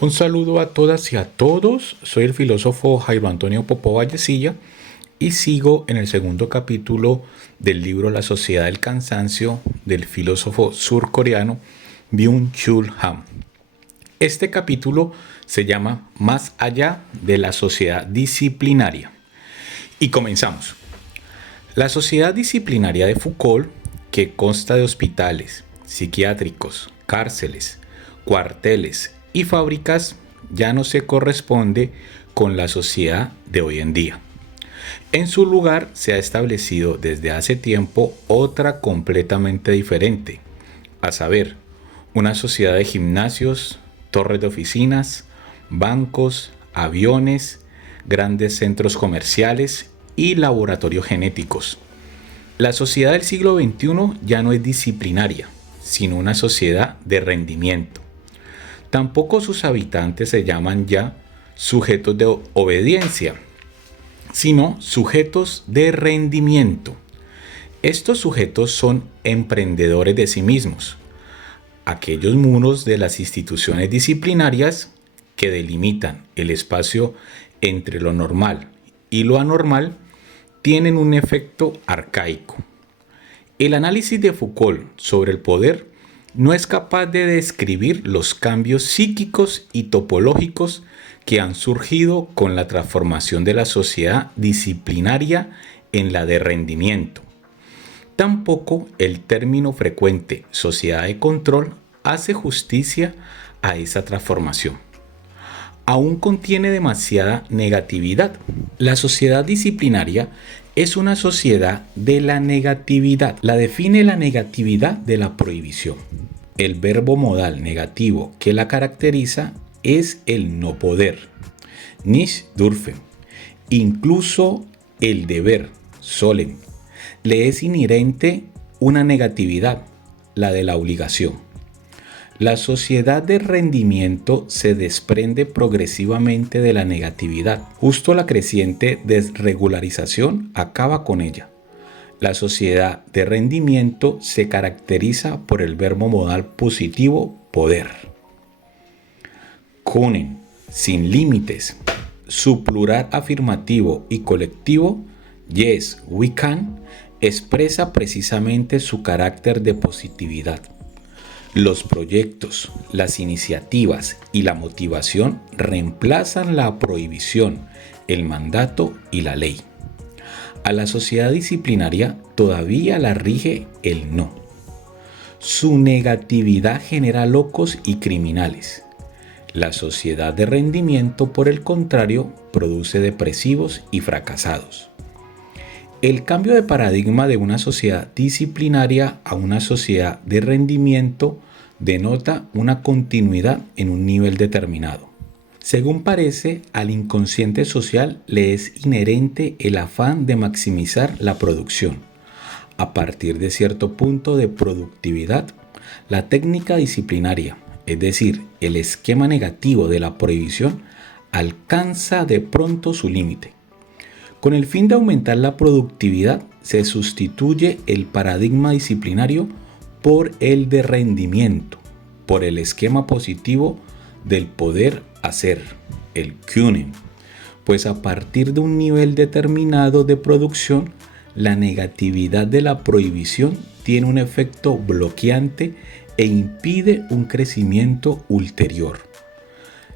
Un saludo a todas y a todos. Soy el filósofo Jairo Antonio Popó Vallecilla y sigo en el segundo capítulo del libro La Sociedad del Cansancio del filósofo surcoreano Byung-Chul Han. Este capítulo se llama Más allá de la sociedad disciplinaria. Y comenzamos. La sociedad disciplinaria de Foucault, que consta de hospitales, psiquiátricos, cárceles, cuarteles y fábricas, ya no se corresponde con la sociedad de hoy en día. En su lugar se ha establecido desde hace tiempo otra completamente diferente, a saber, una sociedad de gimnasios, torres de oficinas, bancos, aviones, grandes centros comerciales y laboratorios genéticos. La sociedad del siglo XXI ya no es disciplinaria, sino una sociedad de rendimiento. Tampoco sus habitantes se llaman ya sujetos de obediencia, sino sujetos de rendimiento. Estos sujetos son emprendedores de sí mismos, aquellos muros de las instituciones disciplinarias que delimitan el espacio entre lo normal y lo anormal tienen un efecto arcaico. El análisis de Foucault sobre el poder no es capaz de describir los cambios psíquicos y topológicos que han surgido con la transformación de la sociedad disciplinaria en la de rendimiento. Tampoco el término frecuente sociedad de control hace justicia a esa transformación. Aún contiene demasiada negatividad. La sociedad disciplinaria es una sociedad de la negatividad. La define la negatividad de la prohibición. El verbo modal negativo que la caracteriza es el no poder, nicht dürfen. Incluso el deber, sollen, le es inherente una negatividad, la de la obligación. La sociedad de rendimiento se desprende progresivamente de la negatividad. Justo la creciente desregularización acaba con ella. La sociedad de rendimiento se caracteriza por el verbo modal positivo poder. Können, sin límites. Su plural afirmativo y colectivo, yes, we can, expresa precisamente su carácter de positividad. Los proyectos, las iniciativas y la motivación reemplazan la prohibición, el mandato y la ley. A la sociedad disciplinaria todavía la rige el no. Su negatividad genera locos y criminales. La sociedad de rendimiento, por el contrario, produce depresivos y fracasados. El cambio de paradigma de una sociedad disciplinaria a una sociedad de rendimiento denota una continuidad en un nivel determinado. Según parece, al inconsciente social le es inherente el afán de maximizar la producción. A partir de cierto punto de productividad, la técnica disciplinaria, es decir, el esquema negativo de la prohibición, alcanza de pronto su límite. Con el fin de aumentar la productividad, se sustituye el paradigma disciplinario por el de rendimiento, por el esquema positivo del poder hacer, el Können, pues a partir de un nivel determinado de producción, la negatividad de la prohibición tiene un efecto bloqueante e impide un crecimiento ulterior.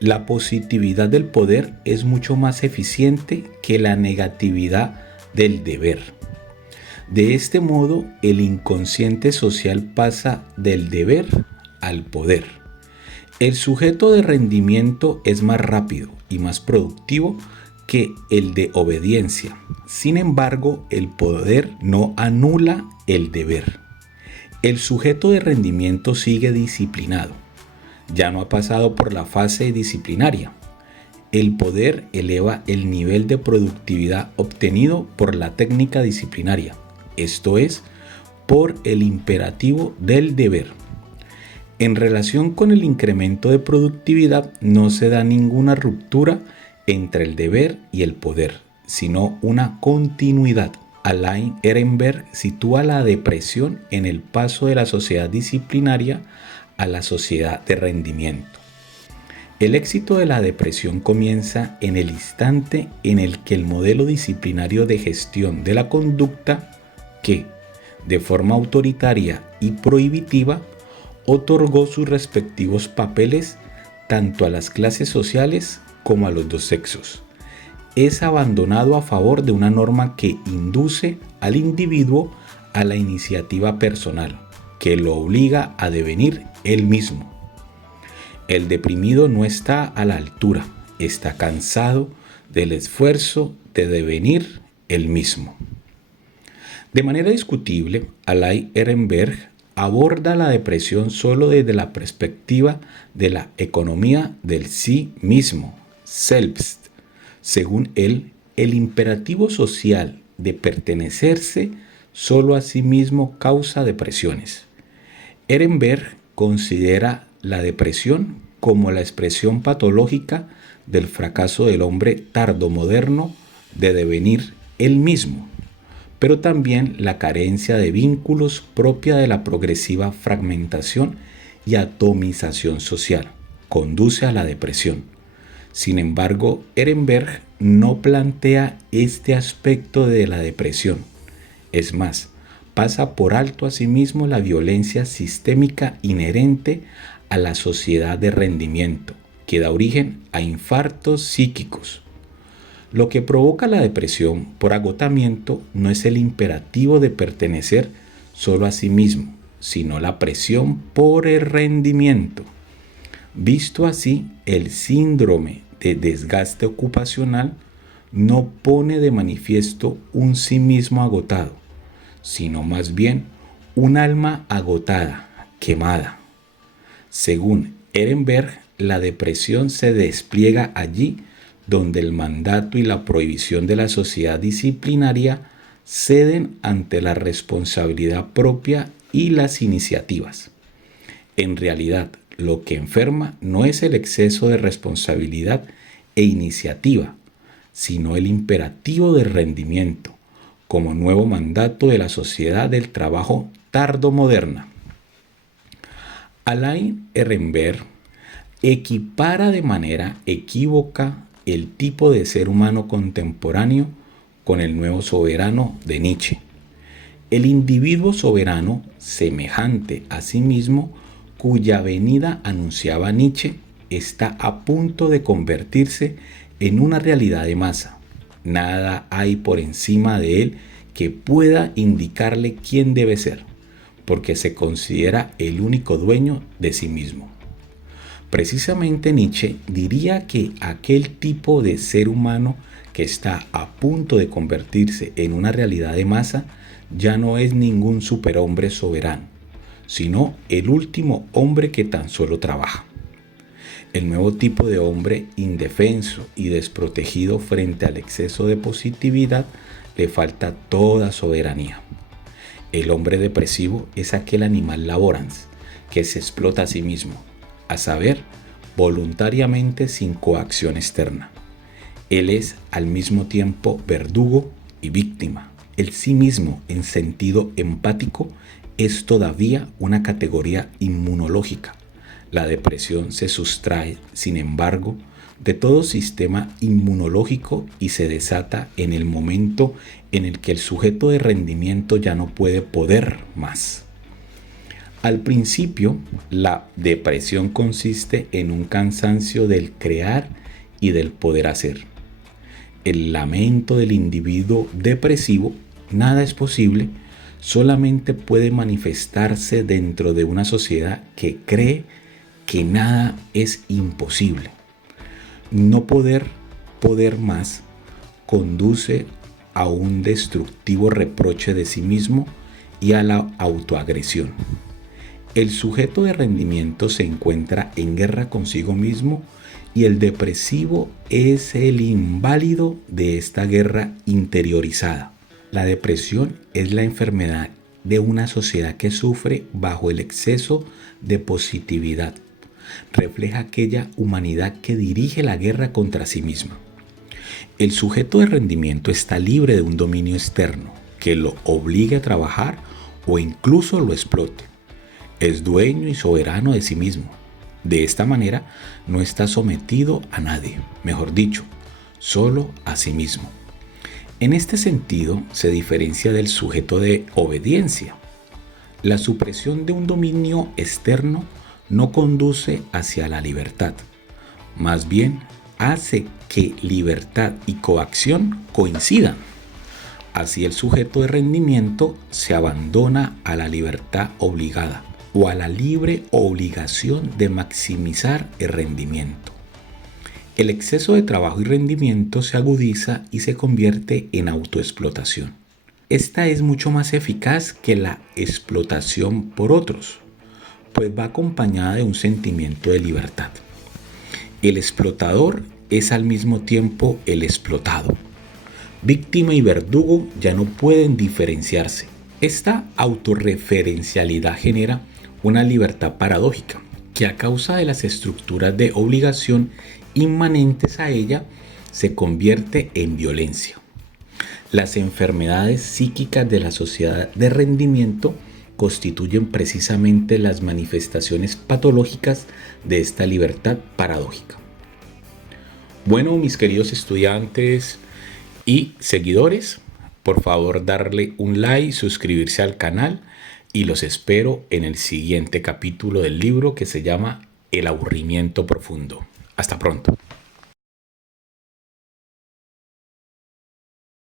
La positividad del poder es mucho más eficiente que la negatividad del deber. De este modo, el inconsciente social pasa del deber al poder. El sujeto de rendimiento es más rápido y más productivo que el de obediencia. Sin embargo, el poder no anula el deber. El sujeto de rendimiento sigue disciplinado. Ya no ha pasado por la fase disciplinaria. El poder eleva el nivel de productividad obtenido por la técnica disciplinaria, esto es, por el imperativo del deber. En relación con el incremento de productividad no se da ninguna ruptura entre el deber y el poder, sino una continuidad. Alain Ehrenberg sitúa la depresión en el paso de la sociedad disciplinaria a la sociedad de rendimiento. El éxito de la depresión comienza en el instante en el que el modelo disciplinario de gestión de la conducta, que, de forma autoritaria y prohibitiva, otorgó sus respectivos papeles tanto a las clases sociales como a los dos sexos, es abandonado a favor de una norma que induce al individuo a la iniciativa personal, que lo obliga a devenir él mismo. El deprimido no está a la altura, está cansado del esfuerzo de devenir él mismo. De manera discutible, Alain Ehrenberg aborda la depresión solo desde la perspectiva de la economía del sí mismo, Selbst. Según él, el imperativo social de pertenecerse solo a sí mismo causa depresiones. Ehrenberg considera la depresión como la expresión patológica del fracaso del hombre tardomoderno de devenir él mismo, pero también la carencia de vínculos propia de la progresiva fragmentación y atomización social conduce a la depresión. Sin embargo, Ehrenberg no plantea este aspecto de la depresión. Es más, pasa por alto asimismo la violencia sistémica inherente a la sociedad de rendimiento, que da origen a infartos psíquicos. Lo que provoca la depresión por agotamiento no es el imperativo de pertenecer solo a sí mismo, sino la presión por el rendimiento. Visto así, el síndrome de desgaste ocupacional no pone de manifiesto un sí mismo agotado, sino más bien un alma agotada, quemada. Según Ehrenberg, la depresión se despliega allí donde el mandato y la prohibición de la sociedad disciplinaria ceden ante la responsabilidad propia y las iniciativas. En realidad, lo que enferma no es el exceso de responsabilidad e iniciativa, sino el imperativo de rendimiento, como nuevo mandato de la sociedad del trabajo tardomoderna. Alain Ehrenberg equipara de manera equívoca el tipo de ser humano contemporáneo con el nuevo soberano de Nietzsche. El individuo soberano, semejante a sí mismo, cuya venida anunciaba Nietzsche, está a punto de convertirse en una realidad de masa. Nada hay por encima de él que pueda indicarle quién debe ser, porque se considera el único dueño de sí mismo. Precisamente Nietzsche diría que aquel tipo de ser humano que está a punto de convertirse en una realidad de masa ya no es ningún superhombre soberano, sino el último hombre que tan solo trabaja. El nuevo tipo de hombre indefenso y desprotegido frente al exceso de positividad le falta toda soberanía. El hombre depresivo es aquel animal laborans que se explota a sí mismo, a saber, voluntariamente sin coacción externa. Él es al mismo tiempo verdugo y víctima. El sí mismo en sentido empático es todavía una categoría inmunológica. La depresión se sustrae, sin embargo, de todo sistema inmunológico y se desata en el momento en el que el sujeto de rendimiento ya no puede poder más. Al principio, la depresión consiste en un cansancio del crear y del poder hacer. El lamento del individuo depresivo, nada es posible, solamente puede manifestarse dentro de una sociedad que cree que nada es imposible. No poder más conduce a un destructivo reproche de sí mismo y a la autoagresión. El sujeto de rendimiento se encuentra en guerra consigo mismo y el depresivo es el inválido de esta guerra interiorizada. La depresión es la enfermedad de una sociedad que sufre bajo el exceso de positividad. Refleja aquella humanidad que dirige la guerra contra sí misma. El sujeto de rendimiento está libre de un dominio externo que lo obligue a trabajar o incluso lo explote. Es dueño y soberano de sí mismo. De esta manera, no está sometido a nadie, mejor dicho, solo a sí mismo. En este sentido, se diferencia del sujeto de obediencia. La supresión de un dominio externo no conduce hacia la libertad, más bien hace que libertad y coacción coincidan. Así el sujeto de rendimiento se abandona a la libertad obligada o a la libre obligación de maximizar el rendimiento. El exceso de trabajo y rendimiento se agudiza y se convierte en autoexplotación. Esta es mucho más eficaz que la explotación por otros, pues va acompañada de un sentimiento de libertad. El explotador es al mismo tiempo el explotado. Víctima y verdugo ya no pueden diferenciarse. Esta autorreferencialidad genera una libertad paradójica, que a causa de las estructuras de obligación inmanentes a ella, se convierte en violencia. Las enfermedades psíquicas de la sociedad de rendimiento constituyen precisamente las manifestaciones patológicas de esta libertad paradójica. Bueno, mis queridos estudiantes y seguidores, por favor darle un like, suscribirse al canal y los espero en el siguiente capítulo del libro que se llama El aburrimiento profundo. Hasta pronto.